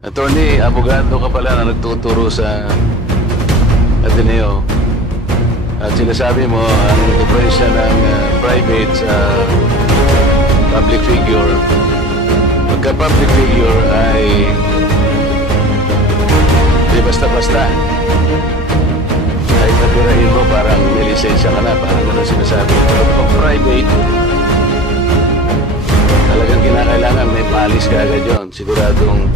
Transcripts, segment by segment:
Attorney, abogado ka pala na nagtuturo sa Ateneo. At sinasabi mo, ang diferensya ng private sa public figure. Pagka-public figure ay di basta-basta. Kahit napirahin mo, parang nilisensya ka na, parang gano'n sinasabi. Pero pag private, talagang kinakailangan may palis ka agad yun. Siguradong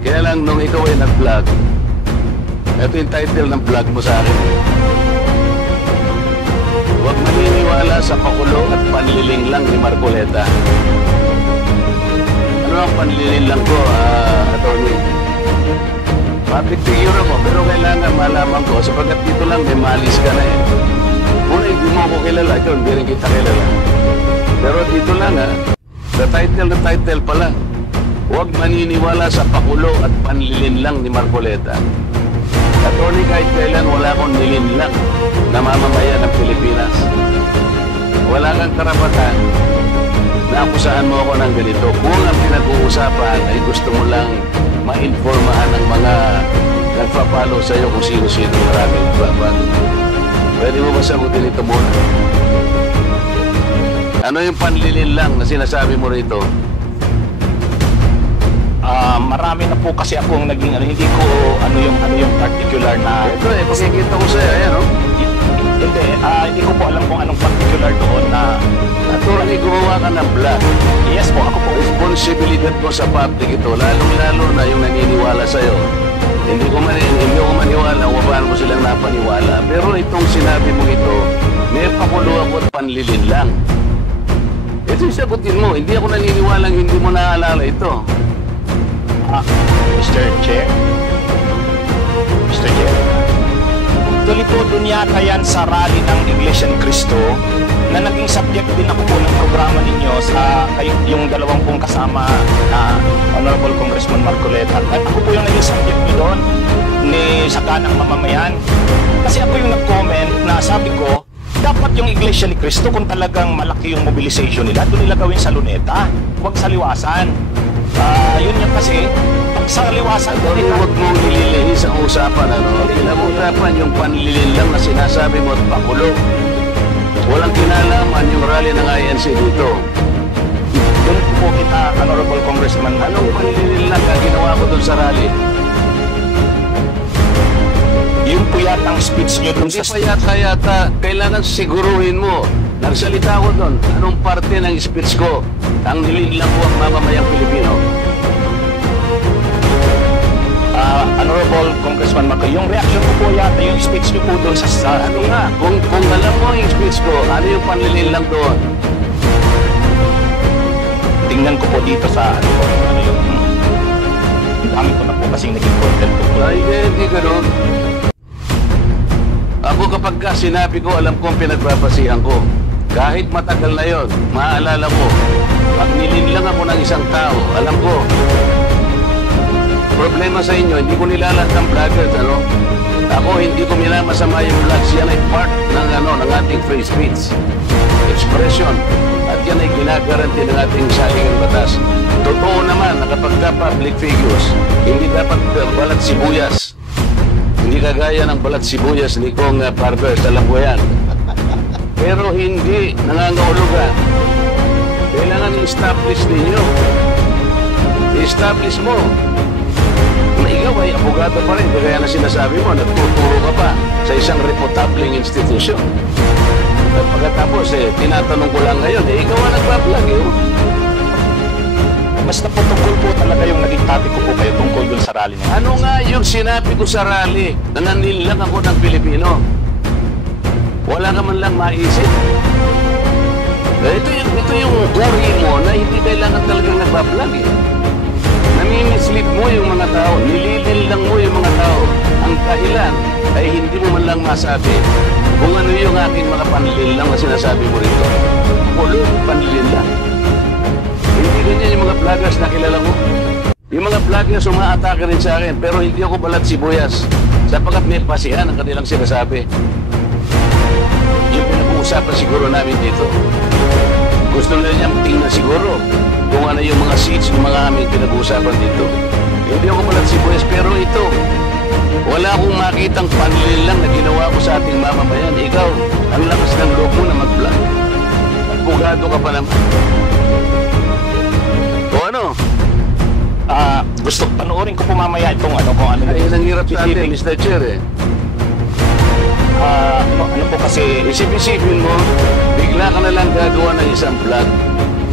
kaya lang nung ikaw ay nag-vlog, ito yung title ng vlog mo sa akin. Huwag maniniwala sa pakulo at panliling lang ni Marcoleta. Ano ang panliling lang ko, attorney? Public figure mo, pero kailangan malaman ko sapagkat dito lang may malis ka na eh. Una, hindi mo ako kilala, ikaw hindi rin kita kilala. Pero dito lang the title pa lang. Huwag maniniwala sa pakulo at panlilinlang ni Marcoleta. Attorney, kahit kailan wala akong nilinlang na mamamayan ng Pilipinas. Wala kang karapatan na akusahan mo ako ng ganito. Kung ang pinag-uusapan ay gusto mo lang ma-informahan ng mga nagpa-follow sa'yo kung sino-sino maraming nagpa-follow. Pwede mo ba sagutin ito muna? Ano yung panlilinlang na sinasabi mo rito? Marami na po kasi akong naging hindi ko ano yung particular na ito pakikita ko sa'yo, ayan o. Hindi ko po alam kung anong particular doon na attorney, gumawa ka ng vlog. yes po, ako po. Responsibilidad mo sa public ito, lalong-lalo na yung naniniwala sa'yo. Hindi ko maniwala, paano mo silang napaniwala. Pero itong sinabi mo ito, may pakulo ako at panlilin lang. Ito yung sagutin mo, hindi ako naniniwalang hindi mo naaalala ito. Mr. Chair? Mr. Chair? Actually po, dun yata yan sa rally ng Iglesia ni Cristo na naging subject din ako po ng programa ninyo sa yung dalawang pong kasama na Honorable Congressman Marcoleta. At ako po yung naging subject nyo doon ni Saganang Mamamayan. Kasi ako yung nag-comment na sabi ko, dapat yung Iglesia ni Cristo kung talagang malaki yung mobilization nila, doon nila gawin sa Luneta, huwag sa Liwasan. Yun yung kasi, pag sa liwasan ko Hindi huwag mong nililihin sa usapan, ano? Pinag-usapan yung panlilin lang na sinasabi mo at pakulo. Walang kinalaman yung rally ng INC dito. Doon po kita, Honorable Congressman. Anong panlilin lang na ginawa ko doon sa rally? Yung po yatang speech nyo doon Hindi sa... pa yata, kailangan siguruhin mo. Nagsalita ko doon, anong parte ng speech ko ang nilin lang ko ang mamamayang Pilipino? Honorable Congressman Marco, yung reaction ko po yata, yung speech nyo po doon sa... Ano nga, kung alam mo yung speech ko, ano yung panlilin lang doon? Tingnan ko po dito sa ano yung... Dami ko na po kasing naging content ko po. Ay, hindi gano'n. Ako kapag sinabi ko, alam kong pinagbabasihan ko. Kahit matagal na yon, maaalala mo, pag nilinlang ako ng isang tao, alam ko, problema sa inyo, hindi ko nilalat ng vloggers, ano? Ako, hindi ko minamasama yung vlogs. Yan ay part ng ating free speech. Expression. At yan ay ginagaranti ng ating saligang batas. Totoo naman na kapag public figures, hindi dapat balat sibuyas. Hindi kagaya ng balat sibuyas ni Kong Barbers, alam ko yan. Pero hindi nangangahulugan. Kailangan i-establish ninyo. I-establish mo. Na ikaw ay abogado pa rin, kaya na sinasabi mo, nagtuturo ka pa sa isang reputabling institusyon. At pagkatapos, tinatanong ko lang ngayon, ikaw ang nagpa-vlog, Basta po tungkol po talaga yung naging topic ko po kayo tungkol dun sa rally niya. Ano nga yung sinabi ko sa rally na nanilang ako ng Pilipino? Wala ka man lang maisip. Ito yung uri mo na hindi kailangan talagang nagpa-vlog Nami-mislead mo yung mga tao, nililil lang mo yung mga tao. Ang dahilan ay hindi mo man lang masabi kung ano yung aking mga panlilin lang na sinasabi mo rito. Pulo, panlilin lang. Hindi ganyan yung mga vloggers na kilala mo. Yung mga vloggers umaatake rin sa akin, pero hindi ako balat sibuyas sapagkat may pasihan ang kanilang sinasabi. Yung pinag-uusapan siguro namin dito. Gusto nila niyang tingnan siguro kung ano yung mga seats ng mga aming pinag-uusapan dito. Hindi ako malat si Bues, pero ito, wala akong makitang panlil lang na ginawa ko sa ating mamamayan. Ikaw, ang lakas ng loob mo na mag-vlog. Bugado ka pa naman. O ano? Gusto panoorin ko po mamaya itong ano kung ano. Ay, ang hirap sa atin, Isipin- Mr. Chair eh. ano po kasi Isip-isipin mo, bigla ka na lang gagawa ng isang vlog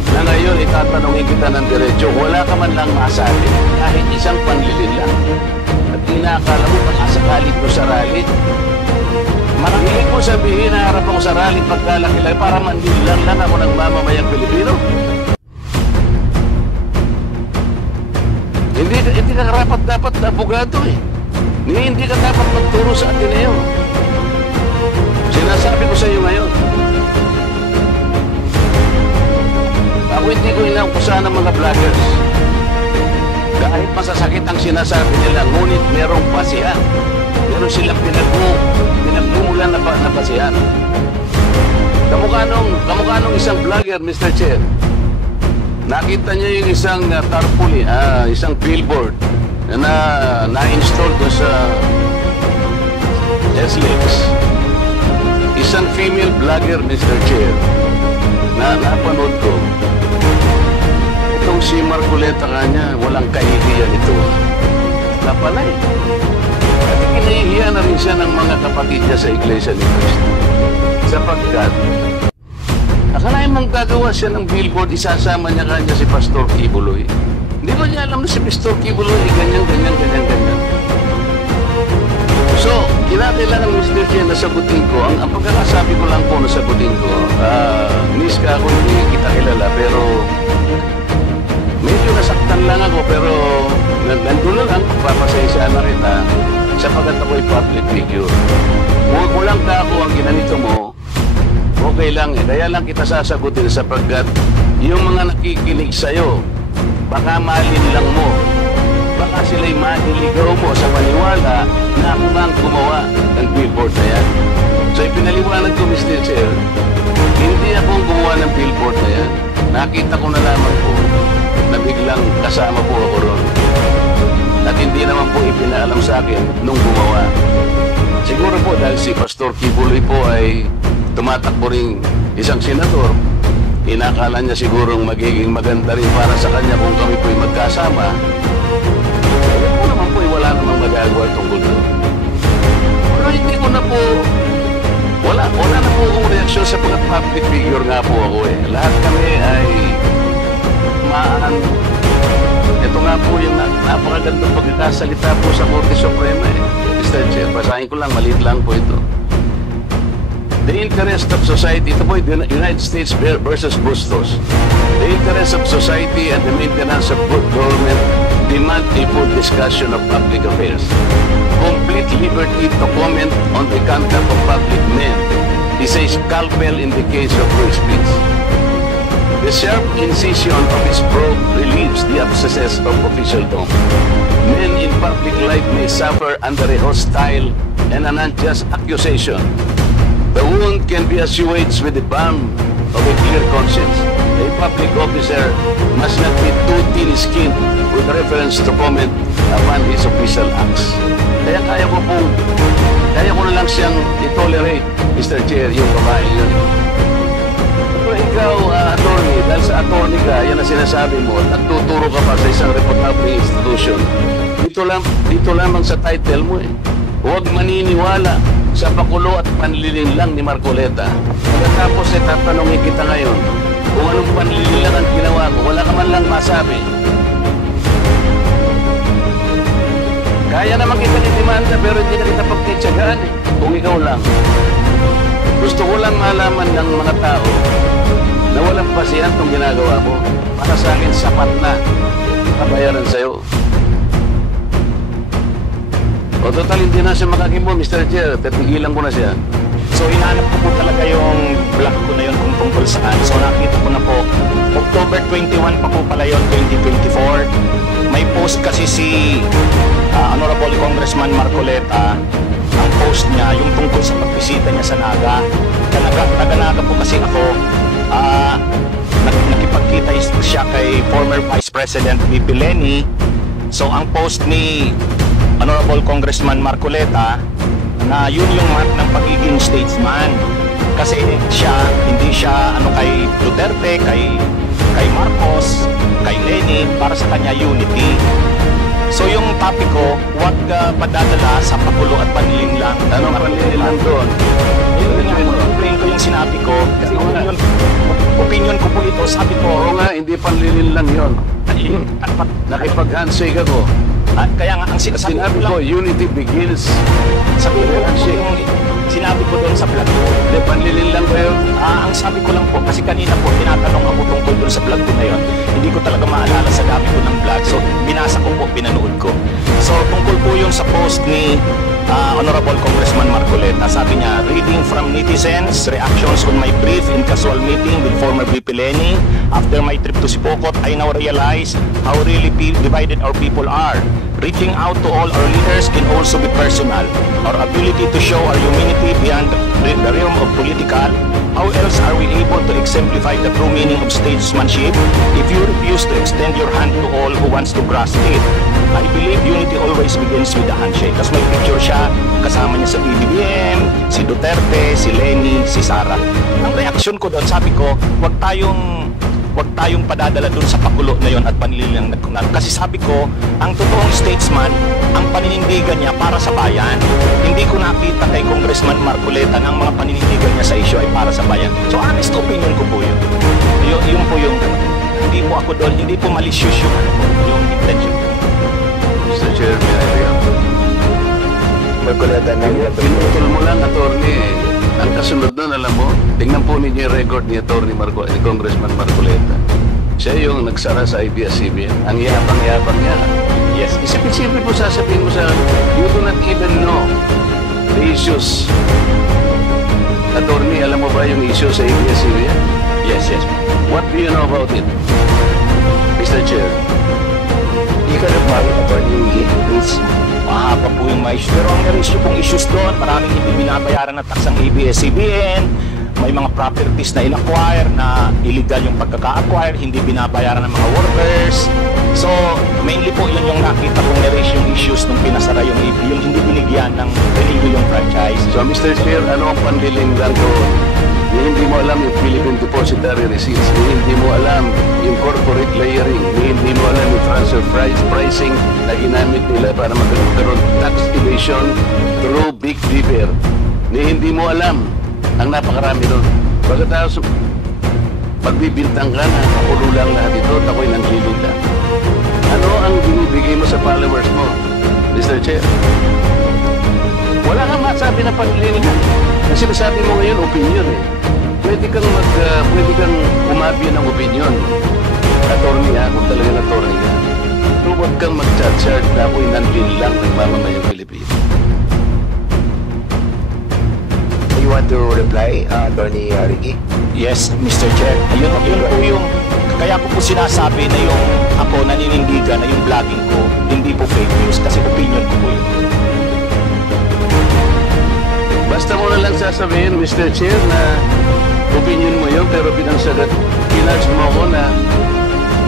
na ngayon itatanungin kita ng diretso, wala ka man lang masabi, kahit isang panlilin lang. At inakala mo pag-asakali ko sa rally. Maramihin ko sabihin na harap ako sa rally pagkalaki para mandilang lang ako ng mamamayang Pilipino. Hindi ka dapat na abogado eh. Hindi ka dapat magturo sa Ateneo. Sinasabi ko sa iyo ngayon. Ako hindi ko inaukusahan ng mga vloggers. Kahit masasakit ang sinasabi nila, ngunit merong pasihan. Meron silang pinagmumulan na pasihan. Kamukha nung isang vlogger, Mr. Chair. Nakita niya yung isang tarpaulin, isang billboard na-install doon sa SLEX. Isang female vlogger, Mr. Chair, na napanood ko. Itong si Marcoleta kanya, walang kahihiyan ito. Wala pala eh. At kinahihiya na rin siya ng mga kapatid niya sa Iglesia ni Cristo. Sapagkat, akalain mong gagawa siya ng billboard, isasama niya kanya si Pastor Kibuloy. Hindi ba niya alam na si Pastor Kibuloy ganyan. So, kinakailangan, Mr. Chair, na sagutin ko. Ang pagkakasabi ko lang po na sagutin ko, miss ka ako, hindi kita kilala, pero medyo nasaktan lang ako, pero nandun na lang, papasensya na kita, sapagkat ako'y public figure. Kung lang ka ako ang ginanito mo, okay lang eh. Kaya lang kita sasagutin sapagkat yung mga nakikinig sa'yo, baka malin lang mo. Baka sila'y maniligaw mo sa paniwala na ako nga ang gumawa ng billboard na yan. So ipinaliwanag ko, Mr. Chair, hindi ako ang gumawa ng billboard na yan. Nakita ko na lamang po na biglang kasama po ako ron. At hindi naman po ipinaalam sa akin nung gumawa. Siguro po dahil si Pastor Kibuloy po ay tumatakbo ring isang senador, inakala niya sigurong magiging maganda rin para sa kanya kung kami po'y magkasama. Ako naman po'y wala namang magagawa tungkol doon. Pero hindi ko na po, wala na po akong reaksyon sa public figure nga po ako eh. Lahat kami ay ito nga po yung napakagandang pagkakasalita po sa Korte Suprema eh. Mr. Chair, basahin ko lang, maliit lang po ito. The interest of society, ito po yung United States versus Bustos. The interest of society and the maintenance of good government demand a full discussion of public affairs. Complete liberty to comment on the conduct of public men is a scalpel in the case of free speech. The sharp incision of his probe relieves the abscesses of officialdom. Men in public life may suffer under a hostile and an unjust accusation. The wound can be assuaged with the balm of a clear conscience. A public officer must not be too thin-skinned with reference to comment upon his official acts. Kaya ko na lang siyang i-tolerate, Mr. Chair, yung babae yun. Pero ikaw, attorney, dahil sa attorney ka, yan ang sinasabi mo, nagtuturo ka pa sa isang reputable institution. Dito lamang sa title mo eh. Huwag maniniwala sa pakulo at panlilin lang ni Marcoleta. Pagkatapos tatanungin kita ngayon kung anong panlilin lang ang ginawa ko, wala ka man lang masabi. Kaya naman kita ni-demanda pero hindi na kita pagtitsagaan eh. Kung ikaw lang. Gusto ko lang malaman ng mga tao na walang pasihan itong ginagawa mo. Para sa akin, sapat na kabayaran sa'yo. O total, hindi na siya makakimbo, Mr. Chair. Tatigilan ko na siya. So hinahanap ko po talaga yung vlog ko na yun kung tungkol saan. So nakita ko na po, October 21 pa po pala yun, 2024. May post kasi si Honorable Congressman Marcoleta. Ang post niya, yung tungkol sa pagbisita niya sa Naga. Taga-Naga po kasi ako. nakita siya kay former Vice President VP Leni. So ang post ni Honorable Congressman Marcoleta na yun yung mark ng pagiging statesman. Kasi siya, hindi siya kay Duterte, kay Marcos, kay Leni, para sa kanya unity. So yung topic ko, huwag padadala sa pagulo at panlilinlang. Anong panlilinlang doon? Explain ko yung sinabi ko. Kasi opinion ko po ito, sabi ko. Oo nga, hindi panlilinlang yun. Nakipag-handshake ako. Kaya nga, ang sinasabi Sinabi ko, unity begins. Sabi ko lang po yung sinabi ko doon sa vlog ko. Hindi, panlilinlang ba yun? Ang sabi ko lang po, kasi kanina po tinatanong ako tungkol doon sa vlog ko na yun. Hindi ko talaga maalala sa dami ko ng vlog. So, binasa ko po, pinanood ko. So, tungkol po yung sa post ni Honorable Congressman Marcoleta, sabi niya, reading from netizens, reactions on my brief and casual meeting with former VP Leni. After my trip to Sipokot, I now realize how really divided our people are. Reaching out to all our leaders can also be personal. Our ability to show our humanity beyond the realm of political. How else are we able to exemplify the true meaning of statesmanship if you refuse to extend your hand to all who wants to grasp it? I believe unity always begins with a handshake. Tapos may picture siya, kasama niya sa BBM, si Duterte, si Leni, si Sara. Ang reaksyon ko doon, sabi ko, wag tayong padadala doon sa pakulo na yon at panililang nagkunan. Kasi sabi ko, ang totoong statesman, ang paninindigan niya para sa bayan. Hindi ko nakita kay Congressman Marcoleta na ang mga paninindigan niya sa issue ay para sa bayan. So honest opinion ko po yun. Yun po yung, hindi po ako doon, hindi po malicious yung intention. Mr. Chair, may idea. Marcoleta na Pinutol mo lang, attorney. Ang kasunod nun, alam mo, tingnan po ninyo yung record ni attorney ni Congressman Marcoleta. Siya yung nagsara sa ABS-CBN. Ang yabang-yabang niya. Yes. Isipin mo, sasabihin mo sa you do not even know the issues. Attorney, alam mo ba yung issue sa ABS-CBN? Yes. What do you know about it? Mr. Chair. Hindi ka nagmamit attorney, please. Mahaba po yung mga issues. Pero ang issue pong issues doon, maraming hindi binabayaran na tax ang ABS-CBN, may mga properties na in-acquire na illegal yung pagkaka-acquire, hindi binabayaran ng mga workers. So, mainly po yun yung nakita kong na-raise yung issues nung pinasara yung hindi binigyan ng renew yung franchise. So, Mr. Chair, ano ang pandiling lang doon? Hindi mo alam yung Philippine Depository Receipts, hindi mo alam yung corporate layering, hindi mo alam yung transfer pricing na ginamit nila para magkaroon tax evasion through Big Beaver. Hindi mo alam ang napakarami doon. Pagkatapos, pagbibintang ka na, nakulo lang lahat ito, at ako'y nanglilita. Ano ang binibigay mo sa followers mo, Mr. Chair? Wala kang masabi na panlilinan. Ang sinasabi mo ngayon, opinion eh. Pwede kang umabi ng opinion. Attorney ha, kung talagang attorney ka. Pero huwag kang mag-chat-chat na ako'y nanlilang ng mamamayang Pilipino. You want to reply, Attorney Ricky? Yes, Mr. Chair. Yun po yung, kaya ko po sinasabi na yung ako naninindigan na yung vlogging ko, hindi po fake news kasi opinion ko po yun. Basta mo na lang sasabihin, Mr. Chair, na opinion mo yun, pero pinangsagat, pinarge mo ako na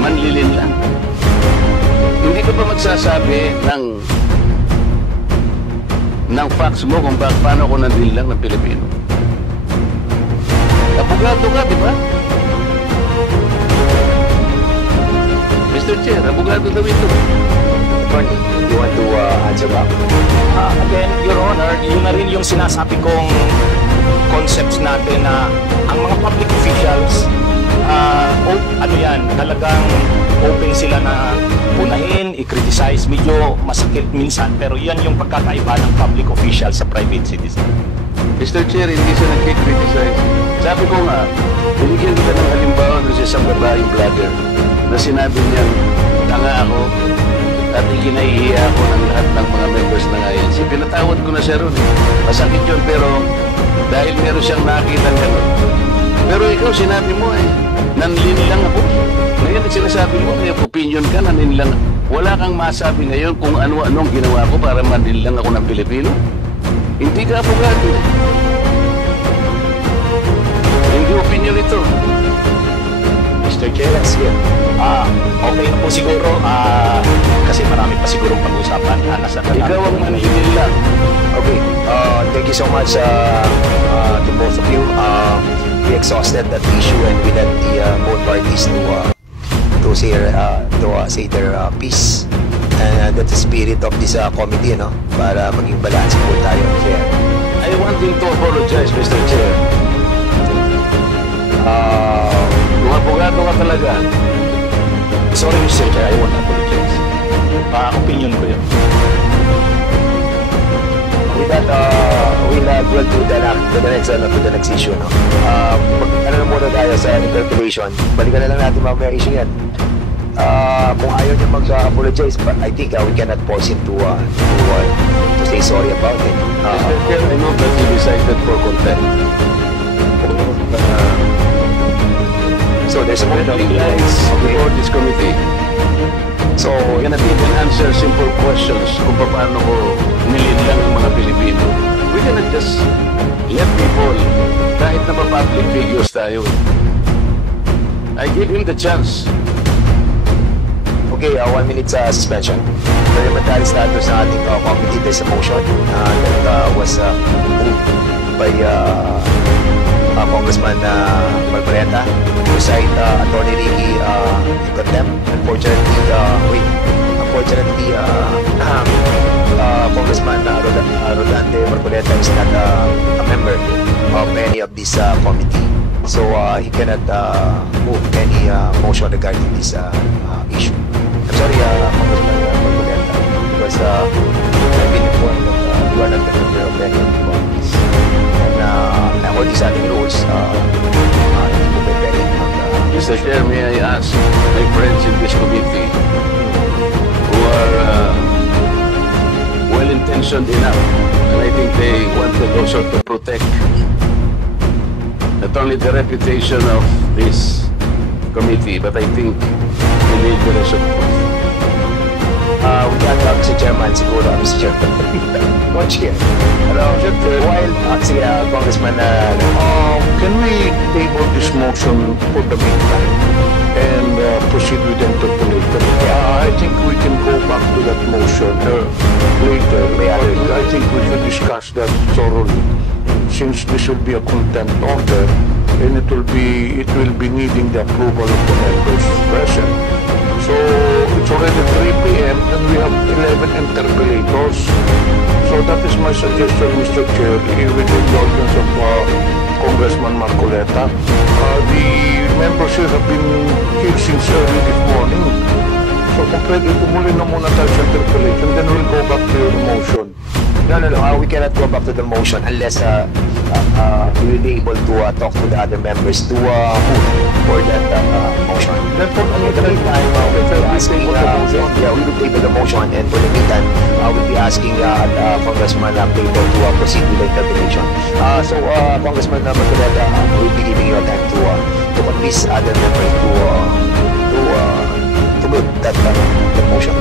manlilin lang. Hindi ka pa magsasabi ng facts mo kung paano ako nandil lang ng Pilipino. Abogado ka, di ba? Mr. Chair, abogado daw ito. Attorney, you want to answer back? Again, Your Honor, yun na rin yung sinasabi kong concepts natin na ang mga public officials, talagang open sila na punahin, i-criticize. Medyo masakit minsan, pero yan yung pagkakaiba ng public official sa private citizen. Mr. Chair, hindi siya nag-criticize. Sabi ko nga, binigyan kita ng halimbawa doon sa isang babaeng vlogger na sinabi niya, tanga ako at ikinahihiya ako ng lahat ng mga members ng INC. Pinatawad ko na siya ron. Masakit yun, pero dahil meron siyang nakita gano'n. Pero ikaw, sinabi mo nanlinilang ako. Ngayon, sinasabi mo, may opinion ka, nanlinilang. Wala kang masabi ngayon kung ano-anong ginawa ko para manlinilang ako ng Pilipino. Hindi ka abogado Hindi opinion ito. Mr. Mr. Chair. Yes, yeah. Okay na po siguro. Kasi marami pa sigurong pag-usapan. Nasa Ikaw ang manigil lang. Okay. Thank you so much to both of you. We exhausted that issue and we let the both parties say their piece. And that's the spirit of this committee, no? Para maging balance po tayo. Fair. I want him to apologize, Mr. Chair. Kung abogado ka talaga, Sorry, Mr. Chair. I won't apologize. Opinion ko yun. With that, we'll do to the next issue, no? Ano na muna tayo sa interpellation. Balikan na lang natin mamaya issue yan. Kung ayaw niya mag-apologize, but I think we cannot force him to say sorry about it. Mr. Chair, I know that he decided for contempt. So there's a When point of he lies before this committee, So, he cannot even answer simple questions kung paano ko nilinlang ang mga Pilipino. We cannot just let people, kahit na pa-public figures tayo. I give him the chance. okay, 1 minute suspension. Parliamentary status ng ating committee. There's a motion that was moved by Congressman Marcoleta to cite Attorney Ricky in contempt. Unfortunately, Congressman Rodante Marcoleta is not a member of any of this committee. So he cannot move any motion regarding this issue. I'm sorry, Congressman Marcoleta, because I've been informed that you are not a member of any of the committees. And according sa ating rules, hindi po pwede Mr. Chair, may I ask my friends in this committee who are well-intentioned enough, and I think they wanted also to protect not only the reputation of this committee, but I think the legal support. we can Mr. Chairman, siguro, Mr. Chairman. No chair. While, sige, Congressman, Can we table this motion for the meantime and proceed with the interpellation? I think we can go back to that motion later. But I think we should discuss that thoroughly, since this will be a contempt order and it will be needing the approval of the members present. So it's already 3 p.m. and we have 11 interpellators. So that is my suggestion, Mr. Chair, with the indulgence of Congressman Marcoleta. The members here have been here since early this morning. So kung pwede, tumuloy na muna tayo sa interpellation, then we'll go back to your motion. no, we cannot go back to the motion unless we will be able to talk to the other members to move for that motion. Then for For the meantime, we will table the motion, and for the meantime, we'll be asking Congressman Plato to proceed with the interpellation. So, Congressman Marcoleta, we'll be giving you a time to convince other members to move that motion.